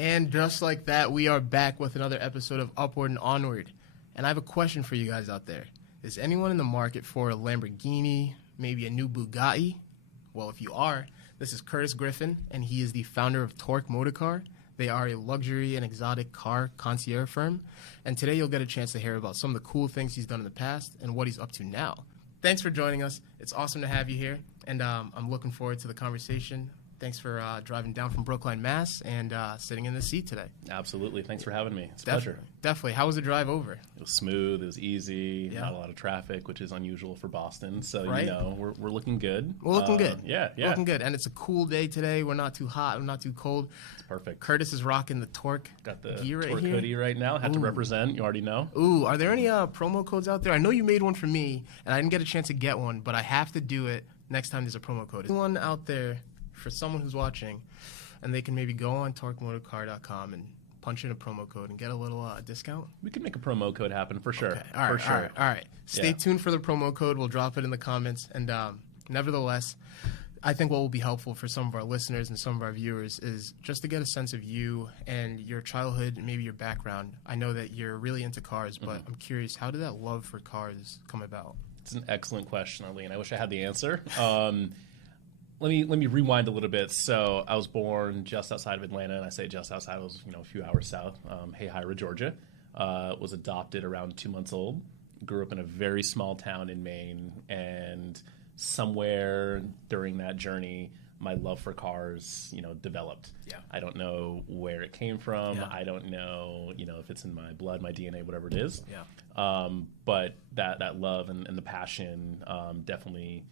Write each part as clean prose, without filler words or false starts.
And just like that, we are back with another episode of Upward and Onward. And I have a question for you guys out there. Is anyone in the market for a Lamborghini, maybe a new Bugatti? Well, if you are, this is Curtis Griffin, and he is the founder of Torque Motorcar. They are a luxury and exotic car concierge firm. And today you'll get a chance to hear about some of the cool things he's done in the past and what he's up to now. Thanks for joining us. It's awesome to have you here, and I'm looking forward to the conversation. Thanks for driving down from Brookline, Mass, and sitting in the seat today. Absolutely. Thanks for having me. It's a pleasure. Definitely. How was the drive over? It was smooth. It was easy. Not a lot of traffic, which is unusual for Boston. So, right? We're looking good. We're looking good. Yeah. We're looking good. And it's a cool day today. We're not too hot. We're not too cold. It's perfect. Curtis is rocking the Torque Got the gear right Torque here. hoodie right now. Had to represent. You already know. Ooh, are there any promo codes out there? I know you made one for me, and I didn't get a chance to get one, but I have to do it next time there's a promo code. Is anyone out there, for someone who's watching, and they can maybe go on torquemotorcar.com and punch in a promo code and get a little discount? We can make a promo code happen for sure. Okay. All right. Stay tuned for the promo code. We'll drop it in the comments. And nevertheless, I think what will be helpful for some of our listeners and some of our viewers is just to get a sense of you and your childhood and maybe your background. I know that you're really into cars, but I'm curious, how did that love for cars come about? It's an excellent question, Arlene. I wish I had the answer. Let me rewind a little bit. So I was born just outside of Atlanta, and I say just outside. I was a few hours south, Hayhira, Georgia. Was adopted around 2 months old. Grew up in a very small town in Maine, and somewhere during that journey, my love for cars, developed. Yeah. I don't know where it came from. Yeah. I don't know, if it's in my blood, my DNA, whatever it is. Yeah. But that love and the passion definitely,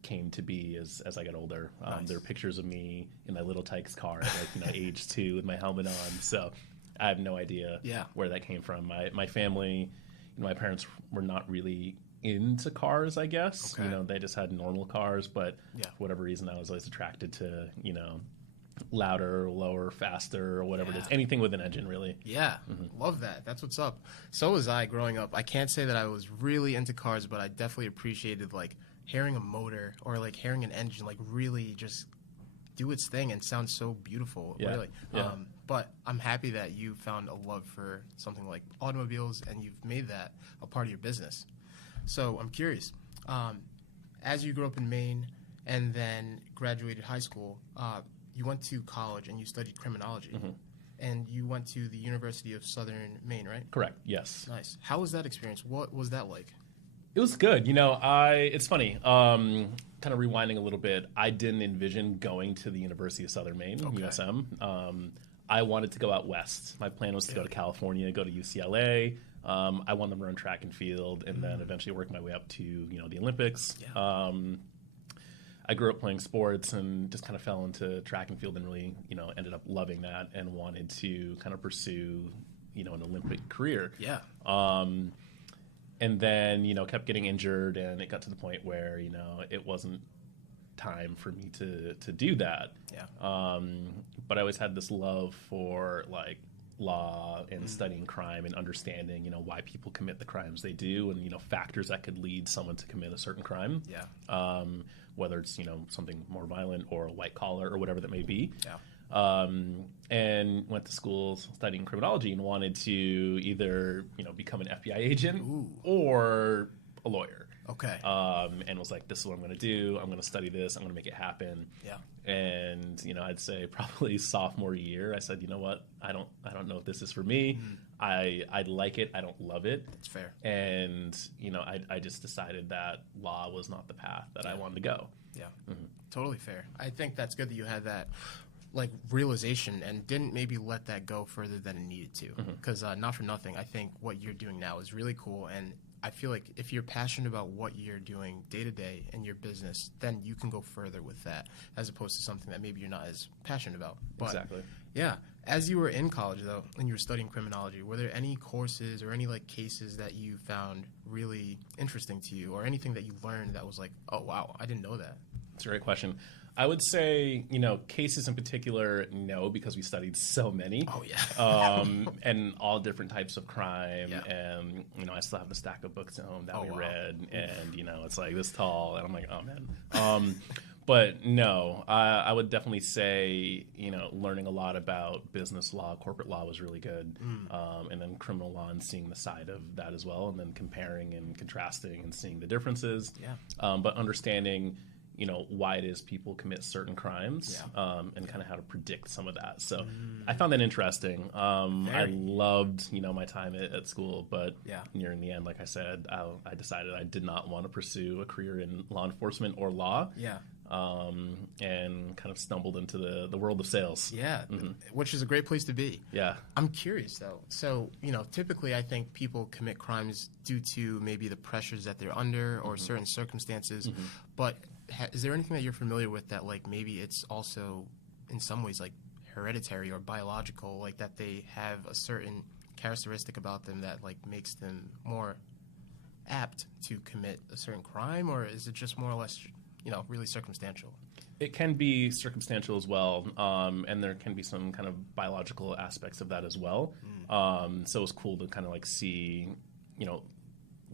came to be as I got older. Nice. There are pictures of me in my little Tykes car at age 2 with my helmet on. So I have no idea where that came from. My family, my parents were not really into cars, I guess. Okay. They just had normal cars, but for whatever reason I was always attracted to, louder, lower, faster, or whatever it is. Anything with an engine, really. Yeah, Love that. That's what's up. So was I growing up. I can't say that I was really into cars, but I definitely appreciated hearing a motor or hearing an engine really just do its thing and sound so beautiful. Yeah. Really. Yeah. But I'm happy that you found a love for something like automobiles and you've made that a part of your business. So I'm curious, as you grew up in Maine and then graduated high school, you went to college and you studied criminology. And you went to the University of Southern Maine, right? Correct. Yes. Nice. How was that experience? What was that like? It was good. It's funny. Kind of rewinding a little bit, I didn't envision going to the University of Southern Maine, USM. I wanted to go out west. My plan was to go to California, go to UCLA. I wanted to run track and field, and then eventually work my way up to the Olympics. Yeah. I grew up playing sports and just kind of fell into track and field and really ended up loving that and wanted to kind of pursue an Olympic career. Yeah. And then, kept getting injured, and it got to the point where, it wasn't time for me to do that. Yeah. But I always had this love for, law and studying crime and understanding, why people commit the crimes they do and, factors that could lead someone to commit a certain crime. Yeah. Whether it's, something more violent or a white collar or whatever that may be. Yeah. And went to school studying criminology and wanted to either, become an FBI agent or a lawyer. Okay. And was like, this is what I'm going to do. I'm going to study this. I'm going to make it happen. Yeah. And, I'd say probably sophomore year, I said, you know what? I don't know if this is for me. I like it. I don't love it. That's fair. And, I just decided that law was not the path that I wanted to go. Yeah. Totally fair. I think that's good that you had that realization and didn't maybe let that go further than it needed to. Because not for nothing, I think what you're doing now is really cool. And I feel like if you're passionate about what you're doing day to day in your business, then you can go further with that as opposed to something that maybe you're not as passionate about. But, Exactly. Yeah. As you were in college, though, and you were studying criminology, were there any courses or any cases that you found really interesting to you or anything that you learned that was oh, wow, I didn't know that? That's a great question. I would say, cases in particular, no, because we studied so many. Oh, yeah. And all different types of crime. Yeah. And, I still have the stack of books at home that we wow. read. And, it's this tall. And I'm like, oh, man. But no, I would definitely say, learning a lot about business law, corporate law was really good. And then criminal law and seeing the side of that as well. And then comparing and contrasting and seeing the differences. Yeah. But understanding, why it is people commit certain crimes and kind of how to predict some of that. So I found that interesting. I loved, my time at school, but nearing the end, like I said, I decided I did not want to pursue a career in law enforcement or law. Yeah. And kind of stumbled into the world of sales. Yeah, which is a great place to be. Yeah. I'm curious, though. So, typically I think people commit crimes due to maybe the pressures that they're under or certain circumstances. But is there anything that you're familiar with that, like, maybe it's also in some ways, like, hereditary or biological, like that they have a certain characteristic about them that, like, makes them more apt to commit a certain crime? Or is it just more or less really circumstantial? It can be circumstantial as well, and there can be some kind of biological aspects of that as well. So it's cool to kind of like see,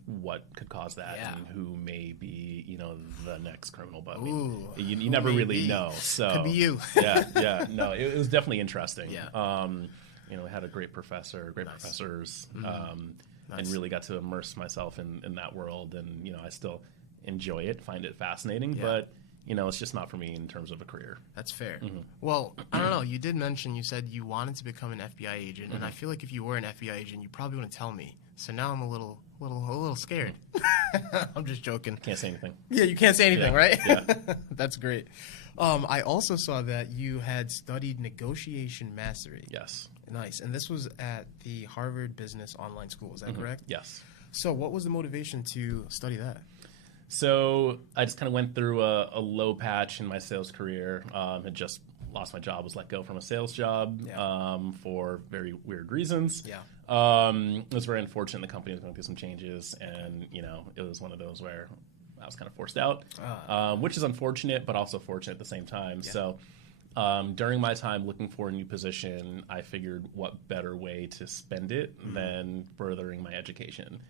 what could cause that and who may be, the next criminal. But you never really know. So could be you. No, it was definitely interesting. Yeah. I had a great professors, and really got to immerse myself in that world. And, I still enjoy it, find it fascinating, but it's just not for me in terms of a career. That's fair. Well, I don't know. You did mention, you said you wanted to become an FBI agent, and I feel like if you were an FBI agent, you probably wouldn't tell me. So now I'm a little scared. I'm just joking. Can't say anything. Yeah, you can't say anything, right? Yeah. That's great. I also saw that you had studied negotiation mastery. Yes. Nice. And this was at the Harvard Business Online School. Is that correct? Yes. So what was the motivation to study that? So I just kind of went through a low patch in my sales career. Had just lost my job, was let go from a sales job for very weird reasons. Yeah. It was very unfortunate. The company was going through some changes, and it was one of those where I was kind of forced out, which is unfortunate, but also fortunate at the same time. Yeah. So during my time looking for a new position, I figured what better way to spend it than furthering my education.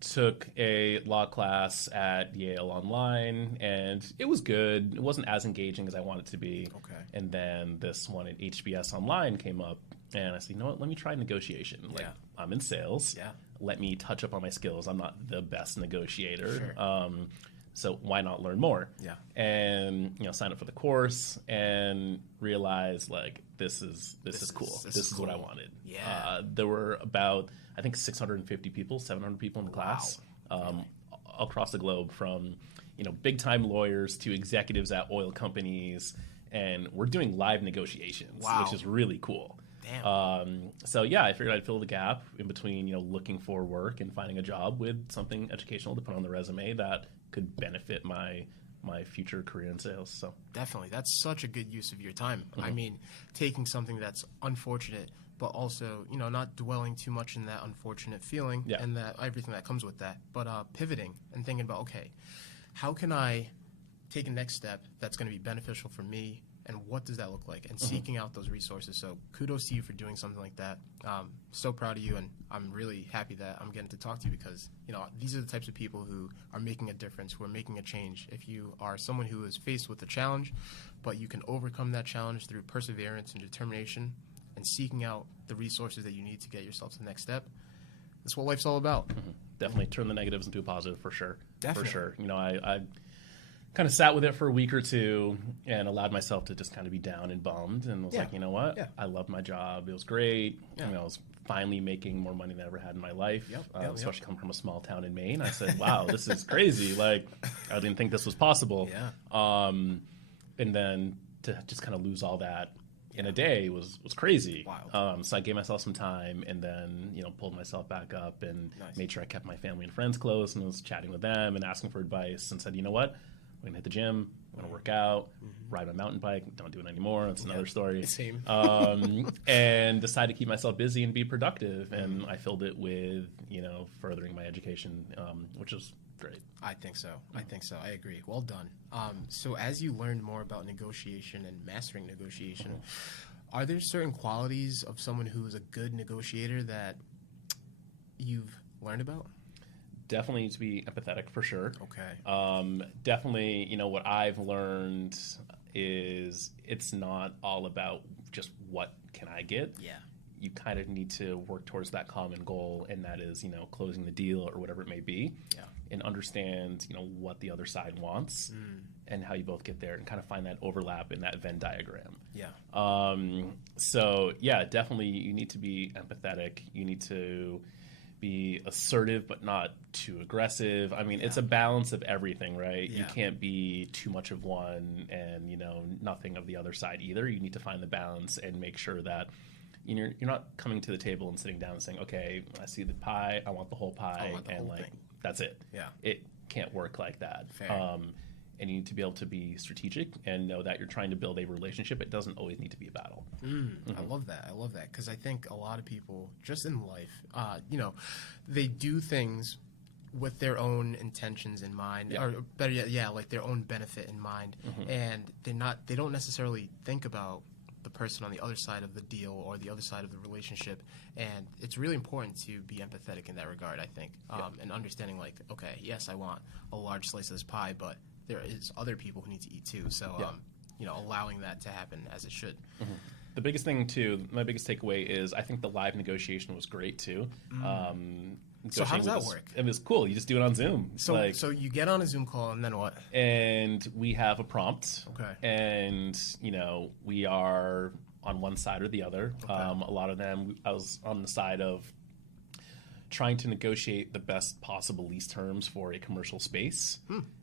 Took a law class at Yale online, and it was good. It wasn't as engaging as I wanted it to be. Okay. And then this one at HBS online came up, and I said, let me try negotiation. Like, I'm in sales. Yeah. Let me touch up on my skills. I'm not the best negotiator. Sure. So why not learn more? Yeah. And sign up for the course and realize like this is cool. This is what I wanted. Yeah. There were about I think 650 people, 700 people in the class across the globe, from big time lawyers to executives at oil companies, and we're doing live negotiations, which is really cool. Damn. So yeah, I figured I'd fill the gap in between looking for work and finding a job with something educational to put on the resume that could benefit my future career in sales. So definitely, that's such a good use of your time. I mean, taking something that's unfortunate, but also not dwelling too much in that unfortunate feeling and that everything that comes with that, but pivoting and thinking about, okay, how can I take a next step that's going to be beneficial for me, and what does that look like, and seeking out those resources. So kudos to you for doing something like that. So proud of you, and I'm really happy that I'm getting to talk to you, because these are the types of people who are making a difference, who are making a change. If you are someone who is faced with a challenge, but you can overcome that challenge through perseverance and determination and seeking out the resources that you need to get yourself to the next step, that's what life's all about. Definitely turn the negatives into a positive, for sure. Definitely. For sure. I kind of sat with it for a week or two and allowed myself to just kind of be down and bummed, and was like, you know what? I loved my job. It was great. I was finally making more money than I ever had in my life, especially coming from a small town in Maine. I said, wow, this is crazy. Like, I didn't think this was possible. And then to just kind of lose all that in a day was crazy. Wild. So I gave myself some time, and then pulled myself back up and made sure I kept my family and friends close, and was chatting with them and asking for advice, and said, you know what? I'm going to hit the gym. I'm going to work out, ride my mountain bike. Don't do it anymore. That's another story. Same. And decided to keep myself busy and be productive. And I filled it with, furthering my education, which is great. I think so. I agree. Well done. So as you learned more about negotiation and mastering negotiation, are there certain qualities of someone who is a good negotiator that you've learned about? definitely need to be empathetic for sure. Okay. Definitely, what I've learned is it's not all about just what can I get. Yeah. You kind of need to work towards that common goal, and that is, closing the deal or whatever it may be. Yeah. And understand, what the other side wants and how you both get there, and kind of find that overlap in that Venn diagram. Yeah. So yeah, definitely you need to be empathetic. You need to be assertive, but not too aggressive. I mean, it's a balance of everything, right? Yeah. You can't be too much of one and, nothing of the other side either. You need to find the balance and make sure that you're not coming to the table and sitting down and saying, okay, I see the pie, I want the whole pie, and whole thing. That's it. Yeah. It can't work like that. Fair. And you need to be able to be strategic and know that you're trying to build a relationship. It doesn't always need to be a battle. I love that. Because I think a lot of people, just in life, they do things with their own intentions in mind, or better yet, like their own benefit in mind, and they don't necessarily think about the person on the other side of the deal or the other side of the relationship. And it's really important to be empathetic in that regard, I think, and understanding like, okay, yes, I want a large slice of this pie, but there is other people who need to eat too. So, allowing that to happen as it should. The biggest thing too, my biggest takeaway is I think the live negotiation was great too. So how does that work? It was cool. You just do it on Zoom. So you get on a Zoom call and then what? And we have a prompt. Okay. And, we are on one side or the other. Okay. A lot of them, I was on the side of trying to negotiate the best possible lease terms for a commercial space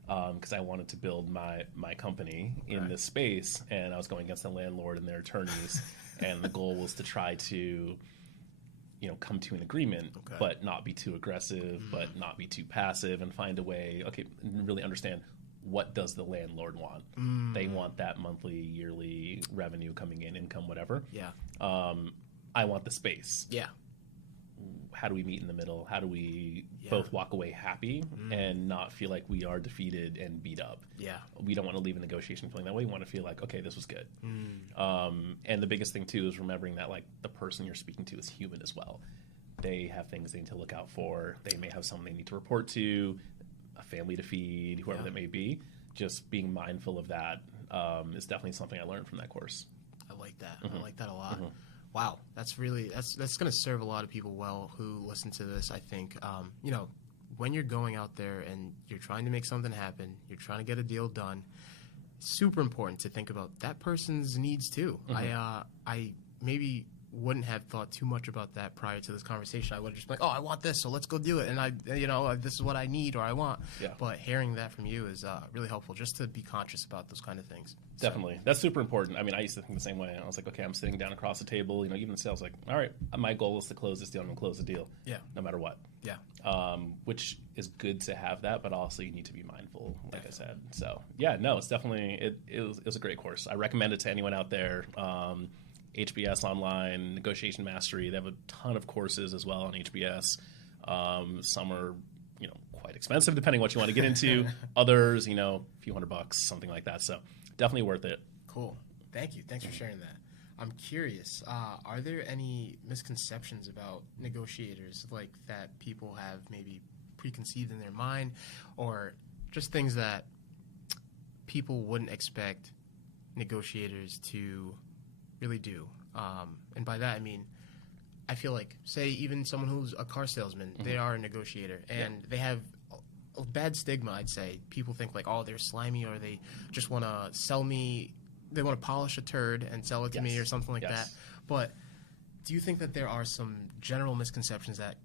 because I wanted to build my company in this space, and I was going against the landlord and their attorneys, and the goal was to try to come to an agreement, but not be too aggressive, but not be too passive, and find a way, and really understand what does the landlord want. They want that monthly, yearly revenue coming in, income, whatever. Yeah. I want the space. Yeah. How do we meet in the middle? How do we both walk away happy and not feel like we are defeated and beat up? Yeah. We don't want to leave a negotiation feeling that way. We want to feel like, okay, this was good. And the biggest thing too is remembering that like the person you're speaking to is human as well. They have things they need to look out for. They may have someone they need to report to, a family to feed, whoever that may be. Just being mindful of that is definitely something I learned from that course. I like that. I like that a lot. Wow, that's going to serve a lot of people well who listen to this. I think, when you're going out there and you're trying to make something happen, you're trying to get a deal done, super important to think about that person's needs too. I maybe wouldn't have thought too much about that prior to this conversation. I would have just been like, oh, I want this, so let's go do it. And this is what I need or I want. Yeah. But hearing that from you is really helpful, just to be conscious about those kind of things. Definitely. That's super important. I mean, I used to think the same way. I was like, okay, I'm sitting down across the table, even the sales, like, all right, my goal is to close this deal. I'm going to close the deal. Yeah. No matter what. Yeah. Which is good to have that, but also you need to be mindful, like I said. So, yeah, no, it's definitely, it was a great course. I recommend it to anyone out there. HBS Online, Negotiation Mastery. They have a ton of courses as well on HBS. Some are, quite expensive depending what you want to get into. Others, a few $100, something like that. So definitely worth it. Cool. Thank you. Thanks for sharing that. I'm curious, are there any misconceptions about negotiators like that people have maybe preconceived in their mind, or just things that people wouldn't expect negotiators to really do? And by that I mean, I feel like, say, even someone who's a car salesman, they are a negotiator, and they have a bad stigma, I'd say. People think like, oh, they're slimy, or they just want to sell me, they want to polish a turd and sell it to me or something like that. But do you think that there are some general misconceptions that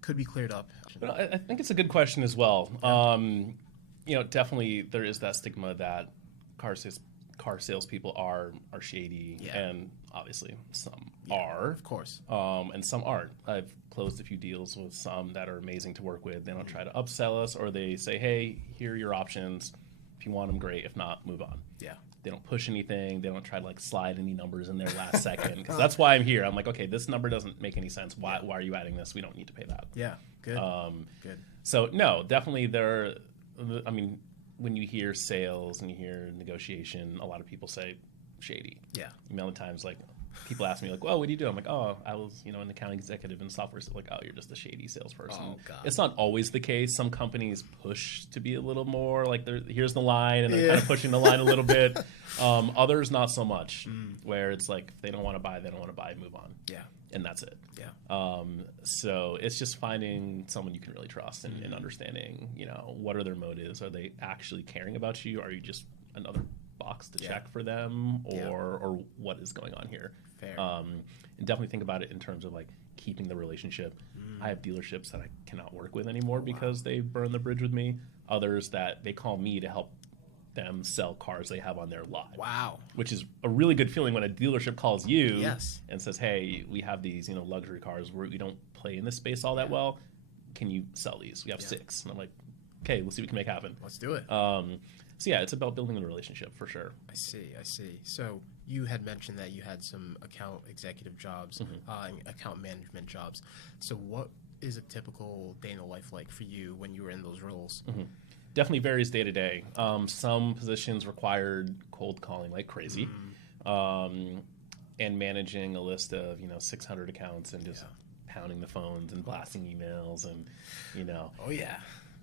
could be cleared up? But I think it's a good question as well. Definitely there is that stigma that car salespeople are shady, and obviously some are, of course, and some aren't. I've closed a few deals with some that are amazing to work with. They don't try to upsell us, or they say, "Hey, here are your options. If you want them, great. If not, move on." Yeah. They don't push anything. They don't try to slide any numbers in there last second, because that's why I'm here. I'm like, okay, this number doesn't make any sense. Why are you adding this? We don't need to pay that. Yeah. Good. Good. So no, definitely there. I mean, when you hear sales and you hear negotiation, a lot of people say shady. Yeah. A million times, people ask me like, "Well, what do you do?" I'm like, "Oh, I was, an account executive in software." So like, "Oh, you're just a shady salesperson." Oh, God. It's not always the case. Some companies push to be a little more like, here's the line, and they're kind of pushing the line a little bit. Others, not so much, where it's like, if they don't want to buy, they don't want to buy, move on. Yeah. And that's it. Yeah. So it's just finding someone you can really trust and understanding, what are their motives? Are they actually caring about you? Are you just another box to check for them, or what is going on here? Fair. And definitely think about it in terms of like keeping the relationship. I have dealerships that I cannot work with anymore because they burn the bridge with me. Others that they call me to help them sell cars they have on their lot. Wow. Which is a really good feeling when a dealership calls you and says, "Hey, we have these, luxury cars where we don't play in this space all that well. Can you sell these? We have 6." And I'm like, "Okay, let's see what we can make happen." Let's do it. So yeah, it's about building a relationship for sure. I see. So you had mentioned that you had some account executive jobs, and account management jobs. So what is a typical day in the life like for you when you were in those roles? Definitely varies day to day. Some positions required cold calling like crazy, and managing a list of 600 accounts and just pounding the phones and blasting emails and Oh yeah.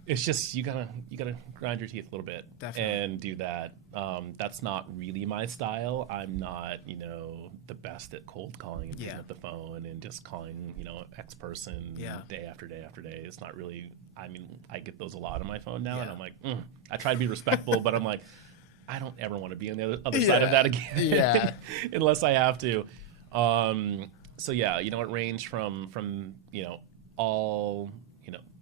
It's just you gotta grind your teeth a little bit. Definitely. And do that. That's not really my style. I'm not the best at cold calling and picking up the phone and just calling X person day after day after day. It's not really. I mean, I get those a lot on my phone now, and I'm like, I try to be respectful, but I'm like, I don't ever want to be on the other side of that again, unless I have to. So yeah, it ranged from all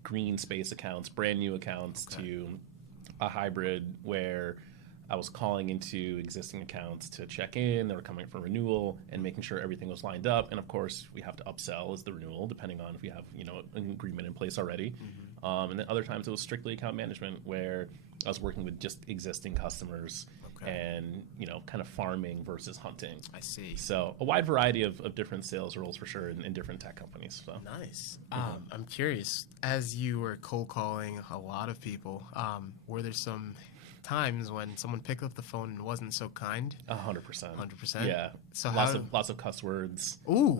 green space accounts, brand new accounts, to a hybrid where I was calling into existing accounts to check in. They were coming for renewal and making sure everything was lined up. And of course, we have to upsell as the renewal, depending on if we have an agreement in place already. And then other times it was strictly account management, where I was working with just existing customers and kind of farming versus hunting. I see. So a wide variety of different sales roles for sure in different tech companies. So. Nice. I'm curious, as you were cold calling a lot of people, were there some times when someone picked up the phone and wasn't so kind? 100%. 100%? Yeah. So lots of cuss words. Ooh.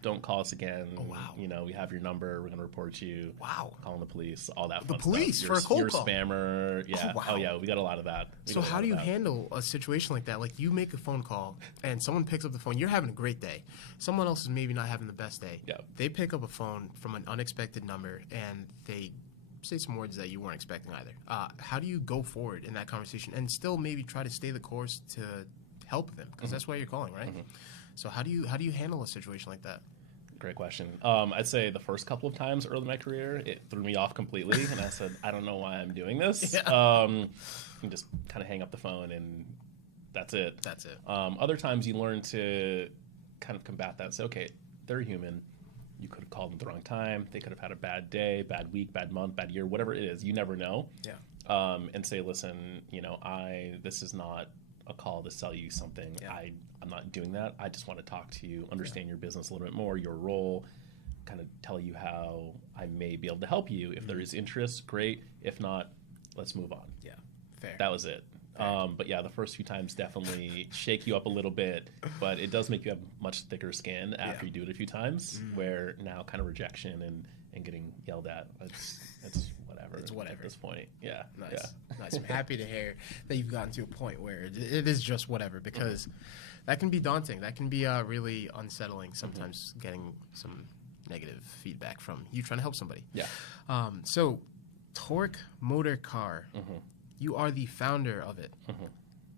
Don't call us again. Oh, wow. We have your number. We're going to report you. Wow. Calling the police. All that The fun police stuff. for a cold you're call? You're a spammer. Yeah. Oh, wow. Oh, yeah. We got a lot of that. So how do you handle a situation like that? Like, you make a phone call and someone picks up the phone. You're having a great day. Someone else is maybe not having the best day. Yeah. They pick up a phone from an unexpected number and they say some words that you weren't expecting either. How do you go forward in that conversation and still maybe try to stay the course to help them? Because that's why you're calling, right? So how do you handle a situation like that? Great question. I'd say the first couple of times early in my career, it threw me off completely, and I said, I don't know why I'm doing this. And just kind of hang up the phone, and that's it. Other times you learn to kind of combat that and say, okay, they're human. You could have called them at the wrong time. They could have had a bad day, bad week, bad month, bad year, whatever it is. You never know. Yeah. And say, listen, this is not a call to sell you something. I'm not doing that. I just want to talk to you, understand your business a little bit more, your role, kind of tell you how I may be able to help you. If there is interest, great. If not, let's move on. Yeah, fair. That was it. But yeah, the first few times definitely shake you up a little bit, but it does make you have much thicker skin after you do it a few times, where now kind of rejection and getting yelled at, it's whatever. It's whatever at this point. Yeah. Nice. Yeah. Nice. I'm happy to hear that you've gotten to a point where it is just whatever, because that can be daunting. That can be really unsettling sometimes, getting some negative feedback from you trying to help somebody. Yeah. So, Torque Motorcar, you are the founder of it.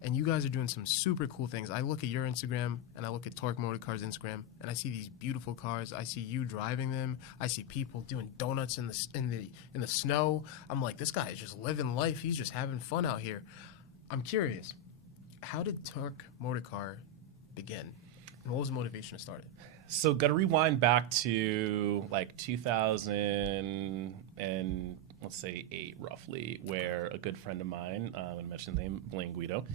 And you guys are doing some super cool things. I look at your Instagram and I look at Torque Motorcar's Instagram and I see these beautiful cars. I see you driving them. I see people doing donuts in the snow. I'm like, this guy is just living life. He's just having fun out here. I'm curious, how did Torque Motorcar begin? And what was the motivation to start it? So got to rewind back to like 2000 and let's say 8 roughly, where a good friend of mine, I'm going to mention the name, Blaine Guido,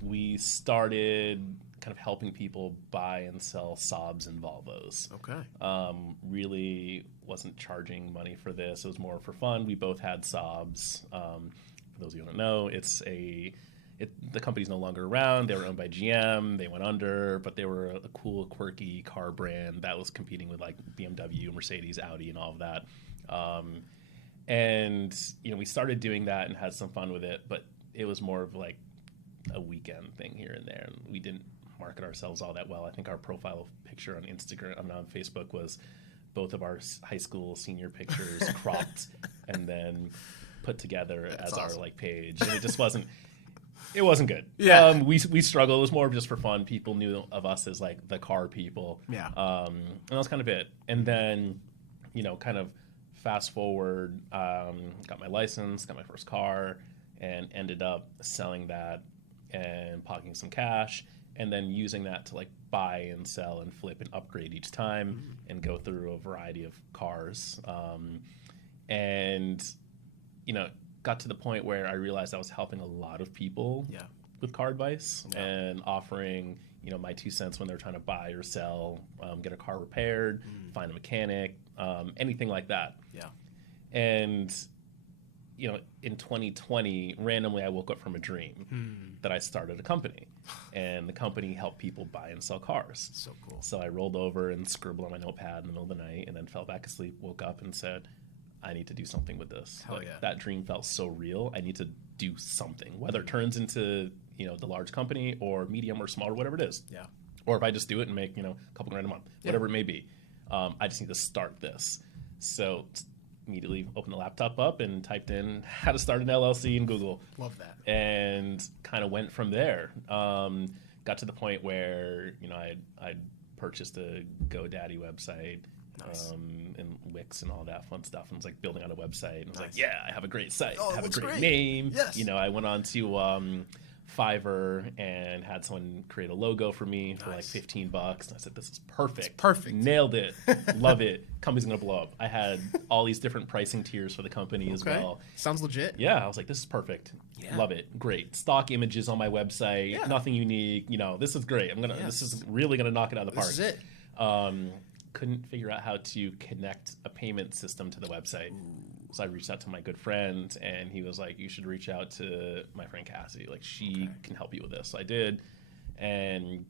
we started kind of helping people buy and sell Saabs and Volvos. Okay. Really wasn't charging money for this. It was more for fun. We both had Saabs. For those of you who don't know, it's a the company's no longer around. They were owned by GM. They went under, but they were a cool, quirky car brand that was competing with like BMW, Mercedes, Audi, and all of that. And we started doing that and had some fun with it, but it was more of like a weekend thing here and there, and we didn't market ourselves all that well. I think our profile picture on Instagram, on Facebook, was both of our high school senior pictures cropped and then put together as our like page, and it just wasn't. It wasn't good. Yeah, we struggled. It was more just for fun. People knew of us as like the car people. Yeah, and that was kind of it. And then, kind of fast forward, got my license, got my first car, and ended up selling that and pocketing some cash, and then using that to like buy and sell and flip and upgrade each time and go through a variety of cars. And got to the point where I realized I was helping a lot of people with car advice and offering, my 2 cents when they're trying to buy or sell, get a car repaired, find a mechanic, anything like that. Yeah. And, in 2020, randomly I woke up from a dream that I started a company, and the company helped people buy and sell cars. So cool. So I rolled over and scribbled on my notepad in the middle of the night, and then fell back asleep, woke up and said, I need to do something with this. Hell yeah. That dream felt so real. I need to do something, whether it turns into, the large company or medium or small or whatever it is. Yeah. Or if I just do it and make, a couple grand a month, whatever it may be. I just need to start this. So immediately opened the laptop up and typed in how to start an LLC in Google. Love that. And kind of went from there. Got to the point where, I'd purchased a GoDaddy website. Nice. And Wix and all that fun stuff, and was like building out a website, and I was Nice. like, yeah, I have a great site, Oh, I have a great great. name. Yes. I went on to Fiverr and had someone create a logo for me for like $15, and I said, this is perfect. It's perfect. Nailed it. Love it. Company's gonna blow up. I had all these different pricing tiers for the company as well. Sounds legit. Yeah, I was like, this is perfect. Yeah. Love it. Great. Stock images on my website. Yeah. Nothing unique. This is great. This is really gonna knock it out of the park. This is it. Couldn't figure out how to connect a payment system to the website. So I reached out to my good friend, and he was like, you should reach out to my friend Cassie. Like, she can help you with this. So I did. And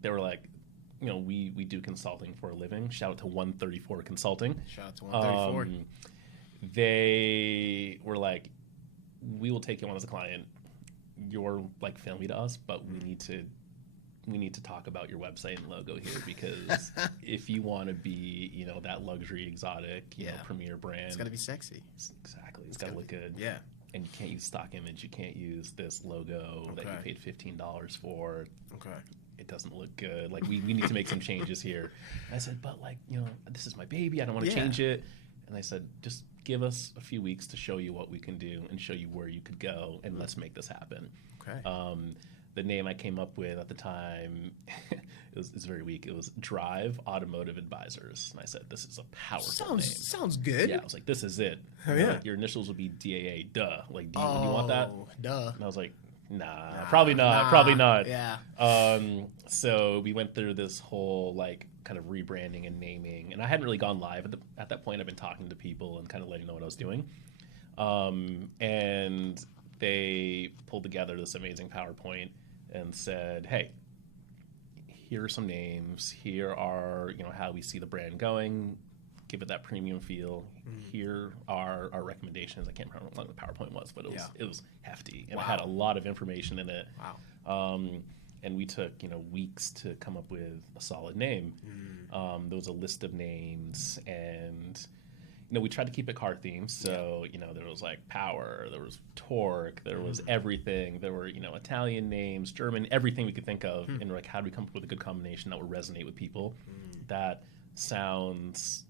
they were like, we do consulting for a living. Shout out to 134 Consulting. Shout out to 134. They were like, we will take you on as a client. You're like family to us, but we need to talk about your website and logo here, because if you want to be, that luxury, exotic, you know, premier brand, it's got to be sexy. Exactly. It's got to look good. Yeah. And you can't use stock image. You can't use this logo that you paid $15 for. Okay. It doesn't look good. Like, we need to make some changes here. And I said, but like, this is my baby. I don't want to change it. And I said, just give us a few weeks to show you what we can do and show you where you could go, and let's make this happen. Okay. The name I came up with at the time, it was very weak. It was Drive Automotive Advisors. And I said, this is a powerful name. Sounds good. Yeah, I was like, this is it. Oh, yeah. Like, your initials would be DAA, duh. Like, do you want that? Duh. And I was like, nah, probably not. Yeah. So we went through this whole, like, kind of rebranding and naming. And I hadn't really gone live. At that point, I've been talking to people and kind of letting them know what I was doing. And they pulled together this amazing PowerPoint and said, hey, here are some names. Here are, how we see the brand going. Give it that premium feel. Here are our recommendations. I can't remember how long the PowerPoint was, but it was hefty. And it had a lot of information in it. Wow. And we took, weeks to come up with a solid name. There was a list of names, and we tried to keep it car themed. So, there was like Power, there was Torque, there was everything. There were, Italian names, German, everything we could think of. And we're like, how do we come up with a good combination that would resonate with people that sounds,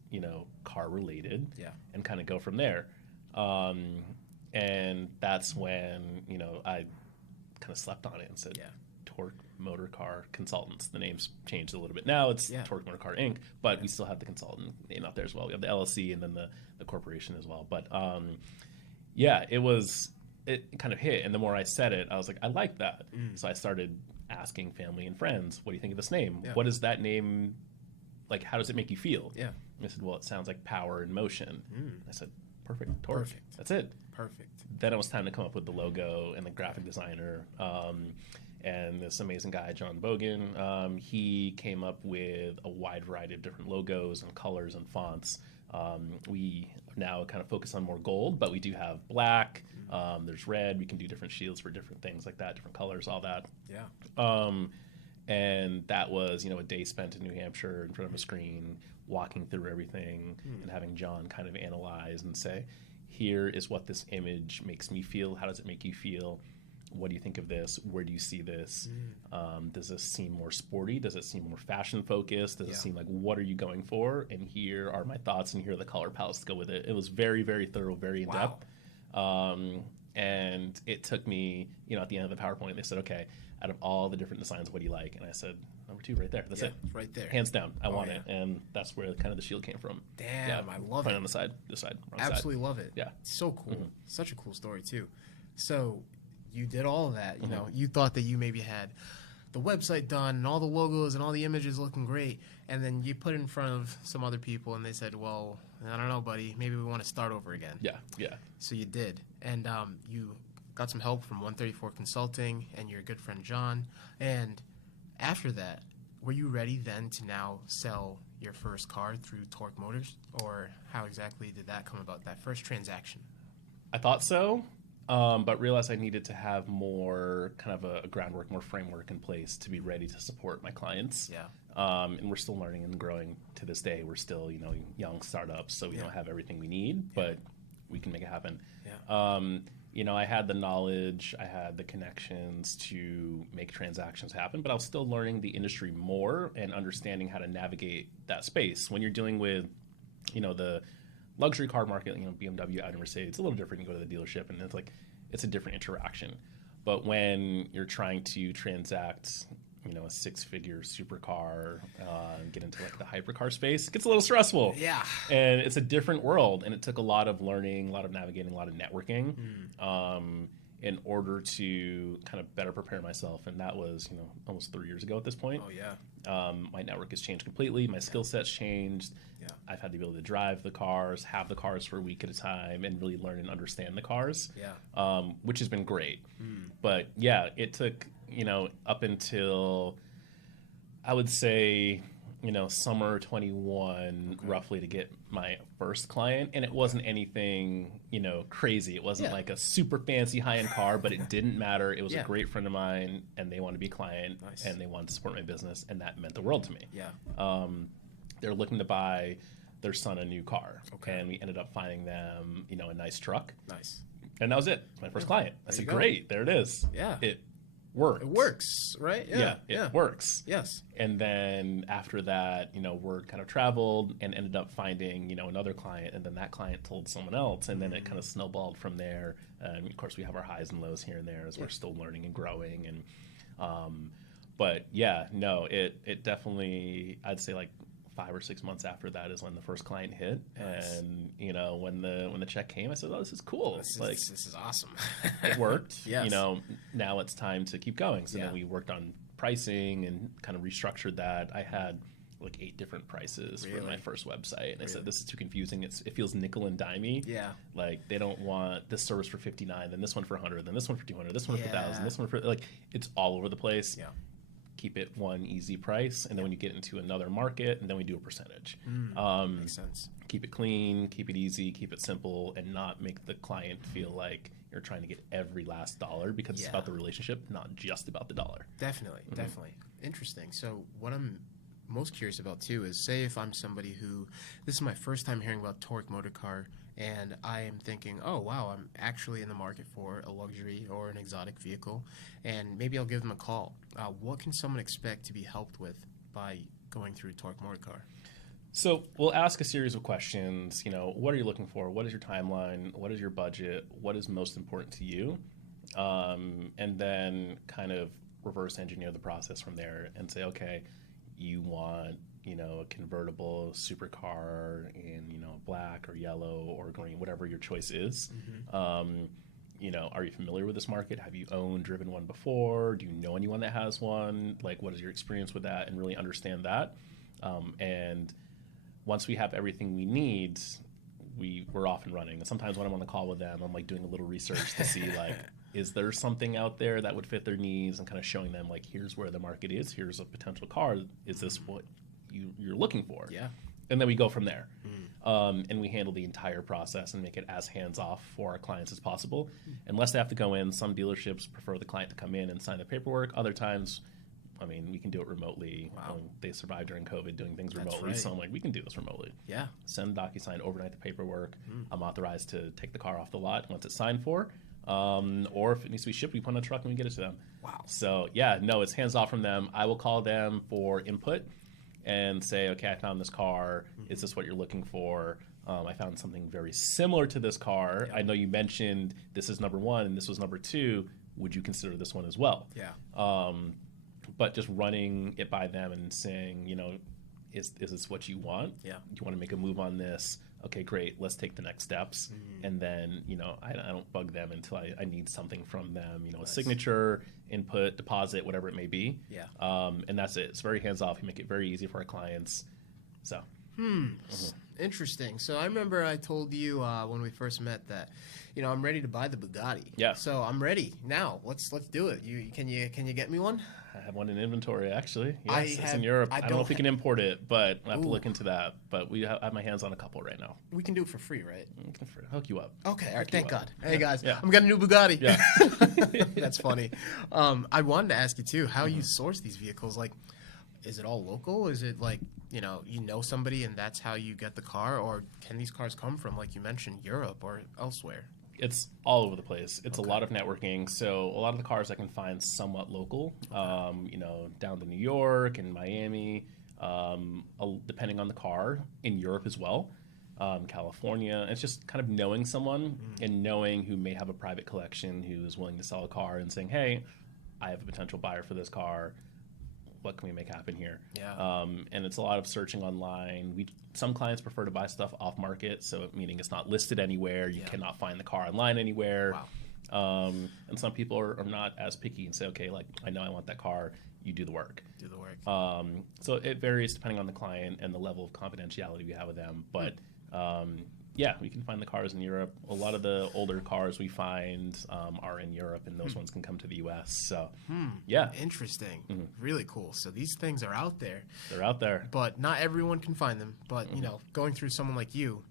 car related, and kind of go from there. And that's when, I kind of slept on it and said, Torque Motorcar Consultants. The name's changed a little bit now. It's Torque Motorcar Inc., but we still have the consultant name out there as well. We have the LLC and then the corporation as well. But it kind of hit. And the more I said it, I was like, I like that. So I started asking family and friends, what do you think of this name? What is that name, like, how does it make you feel? And I said, well, it sounds like power and motion. I said, perfect. Torque. Perfect. That's it. Perfect. Then it was time to come up with the logo and the graphic designer. And this amazing guy, John Bogan, he came up with a wide variety of different logos and colors and fonts. We now kind of focus on more gold, but we do have black. There's red. We can do different shields for different things like that, different colors, all that. Yeah. And that was, a day spent in New Hampshire in front of a screen, walking through everything and having John kind of analyze and say, here is what this image makes me feel. How does it make you feel? What do you think of this? Where do you see this? Does this seem more sporty? Does it seem more fashion focused? Does it seem like, what are you going for? And here are my thoughts, and here are the color palettes to go with it. It was very, very thorough, very in depth. And it took me, at the end of the PowerPoint, they said, okay, out of all the different designs, what do you like? And I said, number 2 right there. That's it. It's right there. Hands down. I want it. And that's where kind of the shield came from. Damn, I love Point it. on the side, this side, wrong Absolutely side. love it. Yeah. So cool. Such a cool story, too. So you did all of that. You thought that you maybe had the website done and all the logos and all the images looking great. And then you put it in front of some other people and they said, well, I don't know, buddy. Maybe we want to start over again. Yeah. So you did. And you got some help from 134 Consulting and your good friend John. And after that, were you ready then to now sell your first car through Torque Motors? Or how exactly did that come about, that first transaction? I thought so, but realized I needed to have more kind of a groundwork, more framework in place to be ready to support my clients. Yeah. And we're still learning and growing to this day. We're still, young startups, so we don't have everything we need, but we can make it happen. Yeah. I had the knowledge, I had the connections to make transactions happen, but I was still learning the industry more and understanding how to navigate that space. When you're dealing with, the luxury car market, BMW, Audi, Mercedes, it's a little different. You go to the dealership and it's a different interaction. But when you're trying to transact, a 6-figure supercar, and get into the hypercar space, it gets a little stressful. Yeah. And it's a different world. And it took a lot of learning, a lot of navigating, a lot of networking, in order to kind of better prepare myself. And that was, almost 3 years ago at this point. Oh, yeah. My network has changed completely. My skill set's changed. Yeah. I've had the ability to drive the cars, have the cars for a week at a time, and really learn and understand the cars, which has been great. But, yeah, it took, up until, I would say, summer 21, roughly, to get my first client. And it wasn't anything, crazy. It wasn't like a super fancy high-end car, but it didn't matter. It was a great friend of mine, and they wanted to be a client, and they wanted to support my business, and that meant the world to me. Yeah. They're looking to buy their son a new car. Okay. And we ended up finding them, a nice truck. Nice. And that was it. My first client. I said, you go. great, there it is. Yeah. It works. It works, right? It works. Yes. And then after that, word kind of traveled and ended up finding, another client. And then that client told someone else. And then it kind of snowballed from there. And of course, we have our highs and lows here and there as we're still learning and growing. And, but yeah, no, it definitely, I'd say 5 or 6 months after that is when the first client hit. Nice. And, when the check came, I said, oh, this is cool. This is awesome. It worked. Yes. Now it's time to keep going. So Yeah. then we worked on pricing and kind of restructured that. I had 8 different prices for my first website. And I said, this is too confusing. It feels nickel and dimey. Yeah. They don't want this service for $59, then this one for $100, then this one for $200, this one for Yeah. $1,000, this one for, it's all over the place. Yeah. Keep it one easy price, and then when you get into another market, and then we do a percentage. Makes sense. Keep it clean, keep it easy, keep it simple, and not make the client feel like you're trying to get every last dollar, because it's about the relationship, not just about the dollar. Definitely. Interesting. So what I'm most curious about too is, say if I'm somebody who, this is my first time hearing about Torque Motorcar, and I am thinking, oh wow, I'm actually in the market for a luxury or an exotic vehicle, and maybe I'll give them a call. What can someone expect to be helped with by going through Torque Motorcar? So we'll ask a series of questions. What are you looking for? What is your timeline? What is your budget? What is most important to you? And then kind of reverse engineer the process from there and say, okay, you want a convertible supercar in black or yellow or green, whatever your choice is. Are you familiar with this market? Have you driven one before? Do you know anyone that has one? What is your experience with that? And really understand that. And once we have everything we need, we're off and running. And sometimes when I'm on the call with them, I'm like doing a little research to see like, is there something out there that would fit their needs, and kind of showing them like, here's where the market is. Here's a potential car. Is this what you're looking for? Yeah. And then we go from there. And we handle the entire process and make it as hands-off for our clients as possible. Unless they have to go in, some dealerships prefer the client to come in and sign the paperwork. Other times, I mean, we can do it remotely. Wow. They survived during COVID doing things That's remotely. right. So I'm like, we can do this remotely. Yeah. Send DocuSign, overnight the paperwork. I'm authorized to take the car off the lot once it's signed for. Or if it needs to be shipped, we put on a truck and we get it to them. Wow. So yeah, no, it's hands off from them. I will call them for input and say, okay, I found this car. Is this what you're looking for? I found something very similar to this car. I know you mentioned this is number one and this was number two. Would you consider this one as well? Yeah. But just running it by them and saying, you know, is this what you want? Yeah. Do you want to make a move on this? Okay, great. Let's take the next steps. And then, you know, I don't bug them until I need something from them, you know, a signature, input, deposit, whatever it may be. Yeah. And that's it. It's very hands-off. You make it very easy for our clients. So. Interesting. So I remember I told you when we first met that, you know, I'm ready to buy the Bugatti. Yeah. So I'm ready now. Let's do it. Can you get me one? I have one in inventory, actually. I Yes, it's have- in Europe. I I don't don't know if we can import it, but I have to Ooh. look into that. But I have my hands on a couple right now. We can do it for free, right? I can hook you up. Okay. All right. Hook you Thank up. God. Hey guys, Yeah. I'm getting a new Bugatti. Yeah. That's funny. I wanted to ask you too, how you source these vehicles. Like, is it all local? Is it like, you know somebody and that's how you get the car, or can these cars come from, like you mentioned, Europe or elsewhere? It's all over the place. It's a lot of networking. So a lot of the cars I can find somewhat local, you know, down to New York and Miami, depending on the car, in Europe as well, California. It's just kind of knowing someone and knowing who may have a private collection who is willing to sell a car and saying, hey, I have a potential buyer for this car. What can we make happen here? Yeah. And it's a lot of searching online. Some clients prefer to buy stuff off market, so meaning it's not listed anywhere. You cannot find the car online anywhere. Wow. And some people are not as picky and say, okay, like, I know I want that car. You do the work. Do the work. So it varies depending on the client and the level of confidentiality we have with them. But yeah, we can find the cars in Europe. A lot of the older cars we find are in Europe, and those ones can come to the U.S. So, yeah. Interesting. Really cool. So these things are out there, They're out there. but not everyone can find them. But, you know, going through someone like you,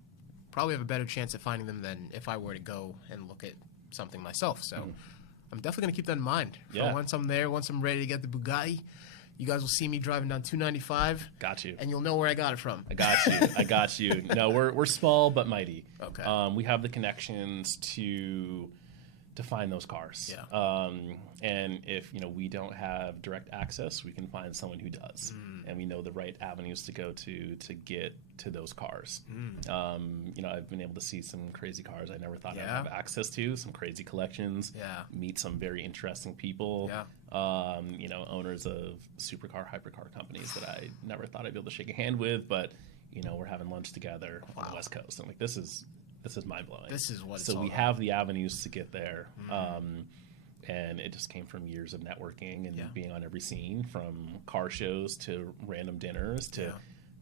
probably have a better chance at finding them than if I were to go and look at something myself. So I'm definitely going to keep that in mind. For Yeah. once I'm there, once I'm ready to get the Bugatti, you guys will see me driving down 295. Got you. And you'll know where I got it from. I got you. No, we're small but mighty. Okay. We have the connections to find those cars. Yeah. And if we don't have direct access, we can find someone who does, and we know the right avenues to go to get to those cars. I've been able to see some crazy cars I never thought I'd have access to. Some crazy collections. Yeah. Meet some very interesting people. Yeah. Owners of supercar, hypercar companies that I never thought I'd be able to shake a hand with, but we're having lunch together on the West Coast. I'm like, this is mind blowing. This is what it's so all we about. have the avenues to get there. And it just came from years of networking and being on every scene, from car shows to random dinners to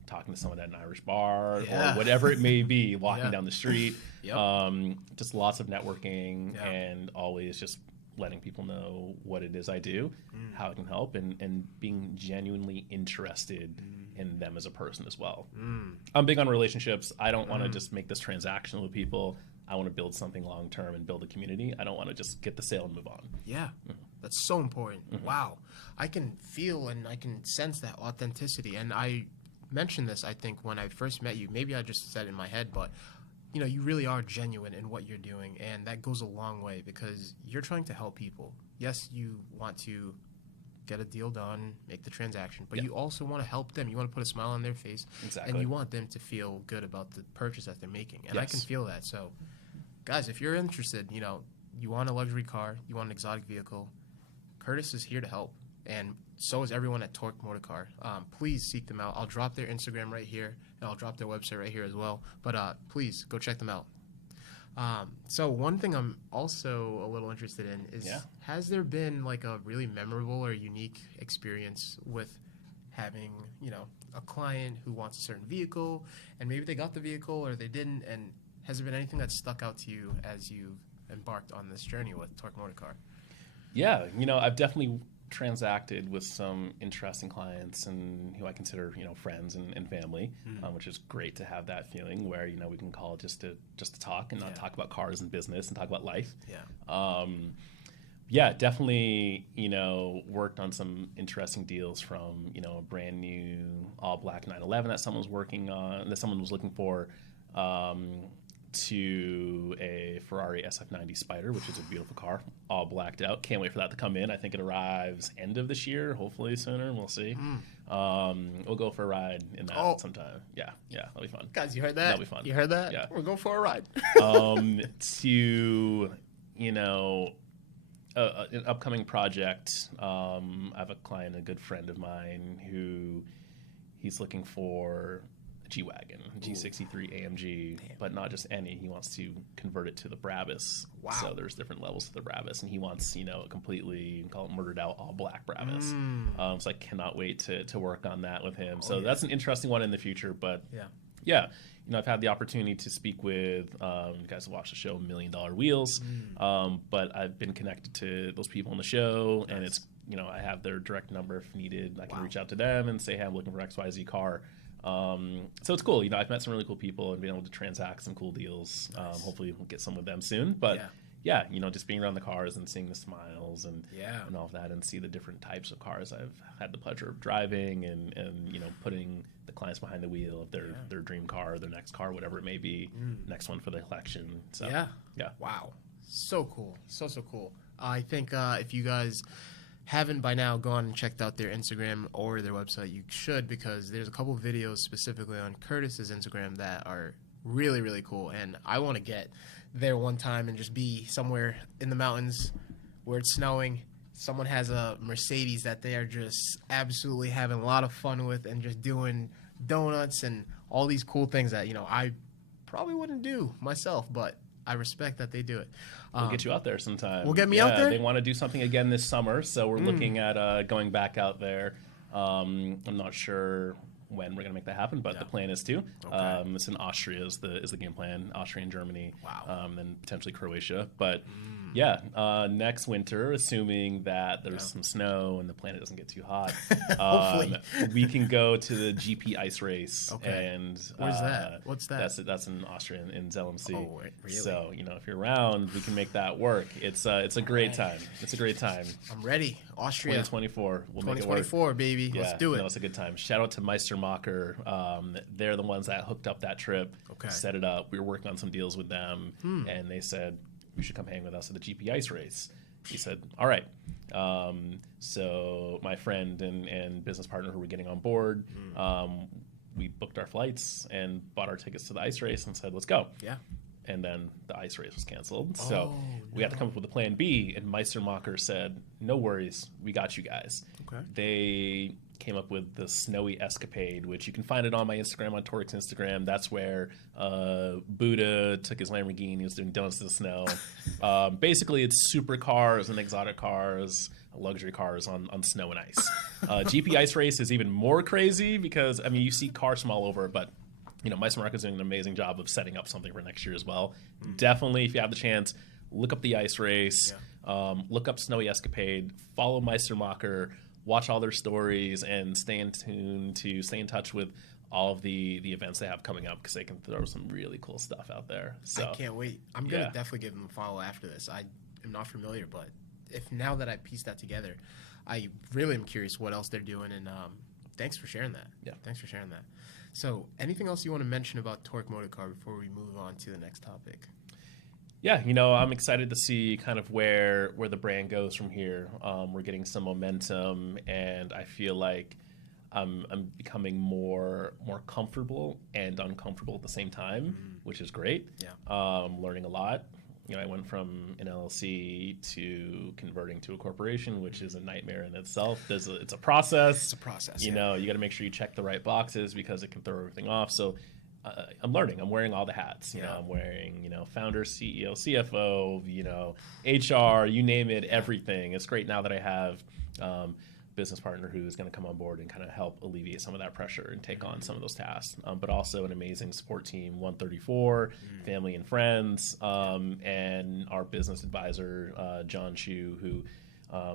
talking to someone at an Irish bar or whatever it may be, walking down the street. Just lots of networking and always just letting people know what it is I do, how it can help, and being genuinely interested in them as a person as well. I'm big on relationships. I don't want to just make this transactional with people. I want to build something long term and build a community. I don't want to just get the sale and move on. Yeah, that's so important. Wow. I can feel and I can sense that authenticity. And I mentioned this, I think, when I first met you. Maybe I just said it in my head, but you really are genuine in what you're doing. And that goes a long way because you're trying to help people. Yes, you want to get a deal done, make the transaction, but you also want to help them. You want to put a smile on their face. Exactly. And you want them to feel good about the purchase that they're making. And I can feel that. So, guys, if you're interested, you want a luxury car, you want an exotic vehicle, Curtis is here to help. And so is everyone at Torque Motorcar. Please seek them out. I'll drop their Instagram right here, and I'll drop their website right here as well. But please go check them out. So one thing I'm also a little interested in is, has there been like a really memorable or unique experience with having, a client who wants a certain vehicle, and maybe they got the vehicle or they didn't, and has there been anything that stuck out to you as you've embarked on this journey with Torque Motorcar? Yeah, I've definitely transacted with some interesting clients and who I consider, friends and family, which is great to have that feeling where, we can call just to talk and not talk about cars and business and talk about life. Yeah, definitely, worked on some interesting deals from, a brand new all black 911 that someone was looking for, to a Ferrari SF90 Spider, which is a beautiful car, all blacked out. Can't wait for that to come in. I think it arrives end of this year, hopefully sooner. We'll see. We'll go for a ride in that sometime. Yeah, that'll be fun. Guys, you heard that? That'll be fun. You heard that? Yeah. We're going for a ride. To, an upcoming project, I have a client, a good friend of mine, who he's looking for G-Wagon, G63 AMG, but not just any. He wants to convert it to the Brabus. Wow. So there's different levels to the Brabus, and he wants, a completely, call it murdered out, all black Brabus. So I cannot wait to work on that with him. So that's an interesting one in the future, but yeah. I've had the opportunity to speak with, you guys have watched the show $1 Million Wheels, but I've been connected to those people on the show, and it's, I have their direct number if needed. I can reach out to them and say, hey, I'm looking for XYZ car. So it's cool. I've met some really cool people and been able to transact some cool deals. Hopefully we'll get some with them soon. But yeah, just being around the cars and seeing the smiles and all of that, and see the different types of cars I've had the pleasure of driving, and putting the clients behind the wheel of their dream car, their next car, whatever it may be, next one for the collection. So yeah. Wow. So cool. So cool. I think if you guys haven't by now gone and checked out their Instagram or their website, you should, because there's a couple videos specifically on Curtis's Instagram that are really, really cool. And I want to get there one time and just be somewhere in the mountains where it's snowing. Someone has a Mercedes that they are just absolutely having a lot of fun with and just doing donuts and all these cool things that, I probably wouldn't do myself, but I respect that they do it. We'll get you out there sometime. We'll get me out there? They want to do something again this summer, so we're looking at going back out there. I'm not sure when we're going to make that happen, but the plan is to. Okay. It's in Austria is the game plan. Austria and Germany. Wow. Then potentially Croatia. But next winter, assuming that there's some snow and the planet doesn't get too hot, we can go to the GP ice race. Okay. And where's that? What's that? That's in Austria, in Zelensee. Oh, really? So if you're around, we can make that work. It's a great time. It's a great time. I'm ready. Austria. 2024. We'll make it work. 2024, baby. Yeah, let's do it. No, it's a good time. Shout out to Meistermacher. They're the ones that hooked up that trip, set it up. We were working on some deals with them, and they said, you should come hang with us at the GP Ice Race. He said, all right. So my friend and business partner who were getting on board, we booked our flights and bought our tickets to the ice race and said, let's go. Yeah. And then the ice race was canceled. So we had to come up with a plan B, and Meistermacher said, no worries, we got you guys. Okay. They came up with the Snowy Escapade, which you can find it on my Instagram, on Torque's Instagram. That's where Buddha took his Lamborghini, he was doing donuts in the snow. Basically, it's supercars and exotic cars, luxury cars on snow and ice. GP Ice Race is even more crazy because, you see cars from all over, but Meistermacher is doing an amazing job of setting up something for next year as well. Definitely, if you have the chance, look up the ice race, look up Snowy Escapade, follow Meistermacher, watch all their stories, and stay in touch with all of the events they have coming up, because they can throw some really cool stuff out there. So I can't wait. I'm going to definitely give them a follow after this. I am not familiar, but now that I pieced that together, I really am curious what else they're doing, and thanks for sharing that. Yeah. Thanks for sharing that. So anything else you want to mention about Torque Motorcar before we move on to the next topic? Yeah, I'm excited to see kind of where the brand goes from here. We're getting some momentum, and I feel like I'm becoming more comfortable and uncomfortable at the same time, which is great. Yeah. Learning a lot. I went from an LLC to converting to a corporation, which is a nightmare in itself. It's a process. It's a process. You got to make sure you check the right boxes, because it can throw everything off. So I'm learning. I'm wearing all the hats. I'm wearing, founder, CEO, CFO, HR, you name it, everything. It's great now that I have business partner who's going to come on board and kind of help alleviate some of that pressure and take on some of those tasks. But also an amazing support team, 134, family and friends, and our business advisor, John Chu, who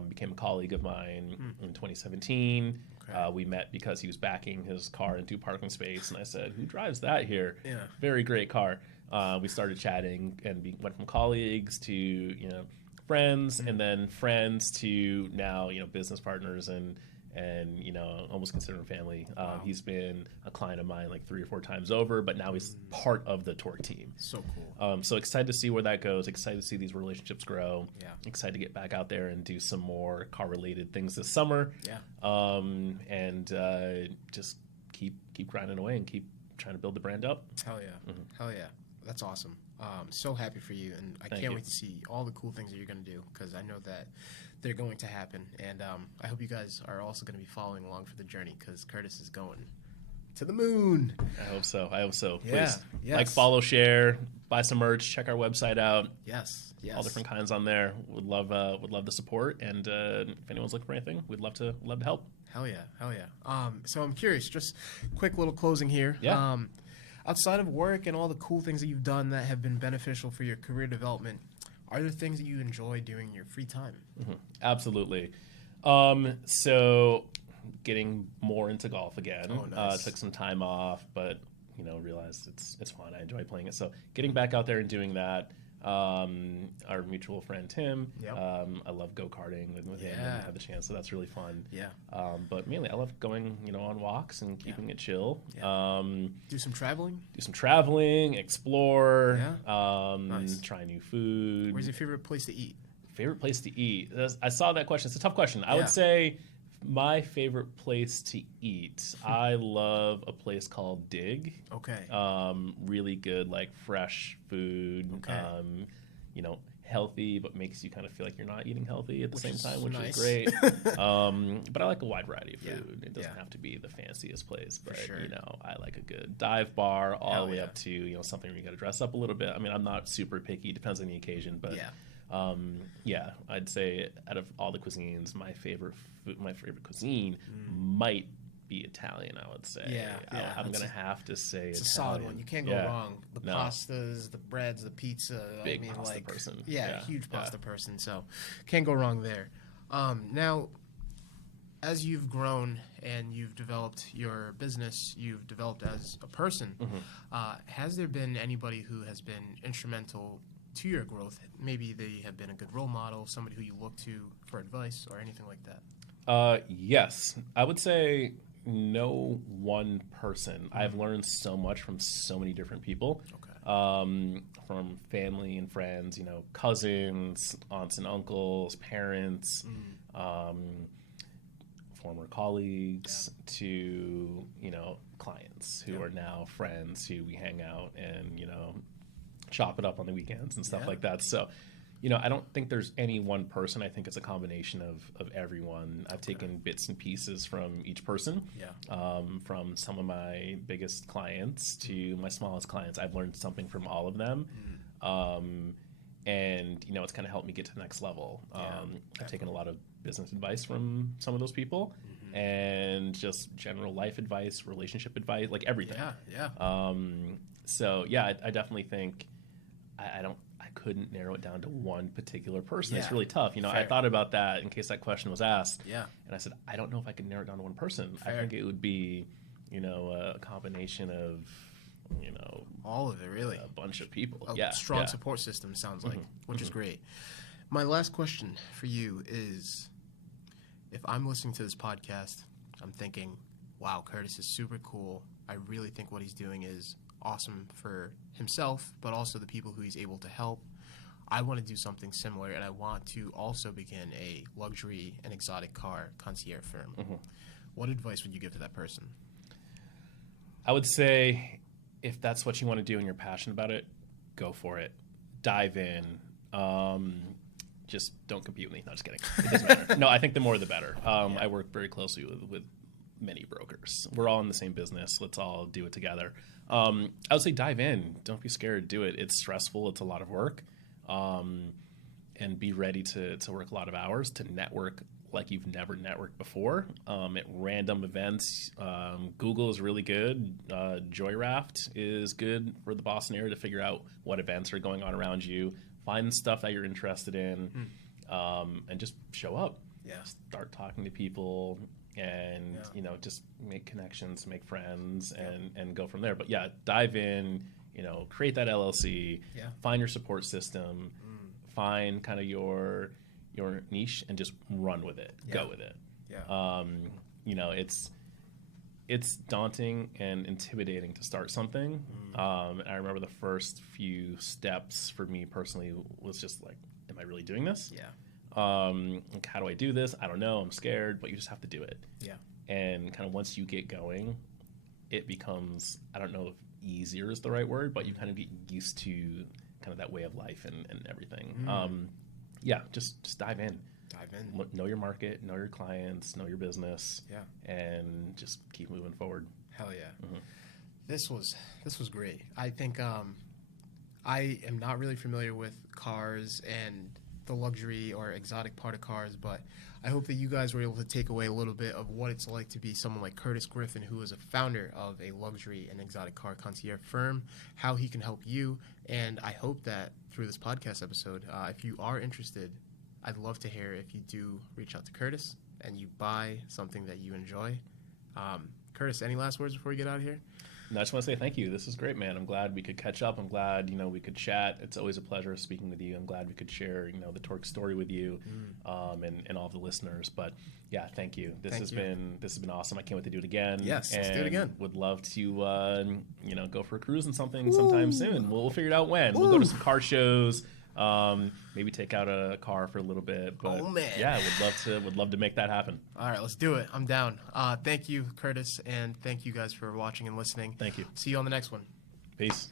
became a colleague of mine in 2017. Okay. We met because he was backing his car into a parking space, and I said, "Who drives that here?" Yeah. Very great car. We started chatting and went from colleagues to friends, and then friends to now business partners and almost consider him family. Wow. He's been a client of mine like 3 or 4 times over, but now he's part of the Torque team. So cool. So excited to see where that goes. Excited to see these relationships grow. Yeah. Excited to get back out there and do some more car-related things this summer. Yeah. Just keep grinding away and keep trying to build the brand up. Hell yeah. Hell yeah. That's awesome. So happy for you, and I can't wait to see all the cool things that you're going to do, because I know that they're going to happen, and I hope you guys are also going to be following along for the journey, because Curtis is going to the moon. I hope so. Yeah. Please like, follow, share, buy some merch, check our website out. Yes. All different kinds on there. Would love the support, and if anyone's looking for anything, we'd love to help. Hell yeah. So I'm curious, just quick little closing here. Yeah. Outside of work and all the cool things that you've done that have been beneficial for your career development, are there things that you enjoy doing in your free time? Absolutely. So getting more into golf again. Oh, nice. Took some time off, but realized it's fun. I enjoy playing it. So getting back out there and doing that. Our mutual friend Tim. Yep. I love go-karting with him and have the chance, so that's really fun. Yeah. But mainly I love going, on walks and keeping it chill. Yeah. Do some traveling, explore, nice. Try new food. Where's your favorite place to eat? Favorite place to eat? I saw that question. It's a tough question. I would say my favorite place to eat, I love a place called Dig. Okay. Really good, like fresh food. Okay. Healthy, but makes you kind of feel like you're not eating healthy at the same time, which is great. But I like a wide variety of food. It doesn't have to be the fanciest place, but I like a good dive bar all the way up to something where you got to dress up a little bit. I mean, I'm not super picky. Depends on the occasion, but I'd say out of all the cuisines, my favorite cuisine might be Italian, I would say. Yeah, I'm going to have to say it's Italian. a solid one. You can't go wrong. The pastas, the breads, the pizza. Big pasta person. Yeah, huge pasta person, so can't go wrong there. Now, as you've grown and you've developed your business, you've developed as a person, has there been anybody who has been instrumental to your growth? Maybe they have been a good role model, somebody who you look to for advice or anything like that? Yes. I would say no one person. I've learned so much from so many different people. Okay. From family and friends, cousins, aunts and uncles, parents, former colleagues, to, clients who are now friends who we hang out and, chop it up on the weekends and stuff like that. So, I don't think there's any one person. I think it's a combination of everyone. I've taken bits and pieces from each person. From some of my biggest clients to my smallest clients. I've learned something from all of them. And, it's kind of helped me get to the next level. I've taken a lot of business advice from some of those people and just general life advice, relationship advice, like everything. I definitely think I couldn't narrow it down to one particular person. It's really tough. I thought about that in case that question was asked. And I said, I don't know if I could narrow it down to one person. I think it would be, a combination of, all of it, really. A bunch of people. A strong support system, sounds like, which is great. My last question for you is, if I'm listening to this podcast, I'm thinking, wow, Curtis is super cool. I really think what he's doing is awesome for himself, but also the people who he's able to help. I want to do something similar, and I want to also begin a luxury and exotic car concierge firm. What advice would you give to that person? I would say, if that's what you want to do and you're passionate about it, go for it. Dive in. Just don't compete with me. No, just kidding. It doesn't matter. No, I think the more the better. I work very closely with many brokers. We're all in the same business. Let's all do it together. I would say dive in. Don't be scared. Do it. It's stressful. It's a lot of work. And be ready to work a lot of hours, to network like you've never networked before at random events. Google is really good. Joyraft is good for the Boston area to figure out what events are going on around you. Find stuff that you're interested in, and just show up. Yeah. Start talking to people, and just make connections, make friends, and go from there. But yeah, dive in. Create that LLC. Yeah. Find your support system. Find kind of your niche and just run with it. Yeah. Go with it. Yeah. It's daunting and intimidating to start something. I remember the first few steps for me personally was just like, am I really doing this? Yeah. Like, how do I do this? I don't know. I'm scared, but you just have to do it. Yeah. And kind of once you get going, it becomes, I don't know if easier is the right word, but you kind of get used to kind of that way of life and everything. Just dive in. Dive in. Know your market, know your clients, know your business. Yeah. And just keep moving forward. Hell yeah. This was great. I think I am not really familiar with cars and the luxury or exotic part of cars, but I hope that you guys were able to take away a little bit of what it's like to be someone like Curtis Griffin, who is a founder of a luxury and exotic car concierge firm, how he can help you. And I hope that through this podcast episode, if you are interested, I'd love to hear if you do reach out to Curtis and you buy something that you enjoy. Curtis, any last words before we get out of here? No, I just want to say thank you. This is great, man. I'm glad we could catch up. I'm glad, we could chat. It's always a pleasure speaking with you. I'm glad we could share, the Torque story with you, and all of the listeners. But yeah, thank you. This has been awesome. I can't wait to do it again. Yes, let's do it again. Would love to, go for a cruise and something sometime soon. We'll figure it out when. We'll go to some car shows. Maybe take out a car for a little bit. But oh man, yeah, would love to make that happen. All right, let's do it. I'm down. Thank you, Curtis, and thank you guys for watching and listening. Thank you. See you on the next one. Peace.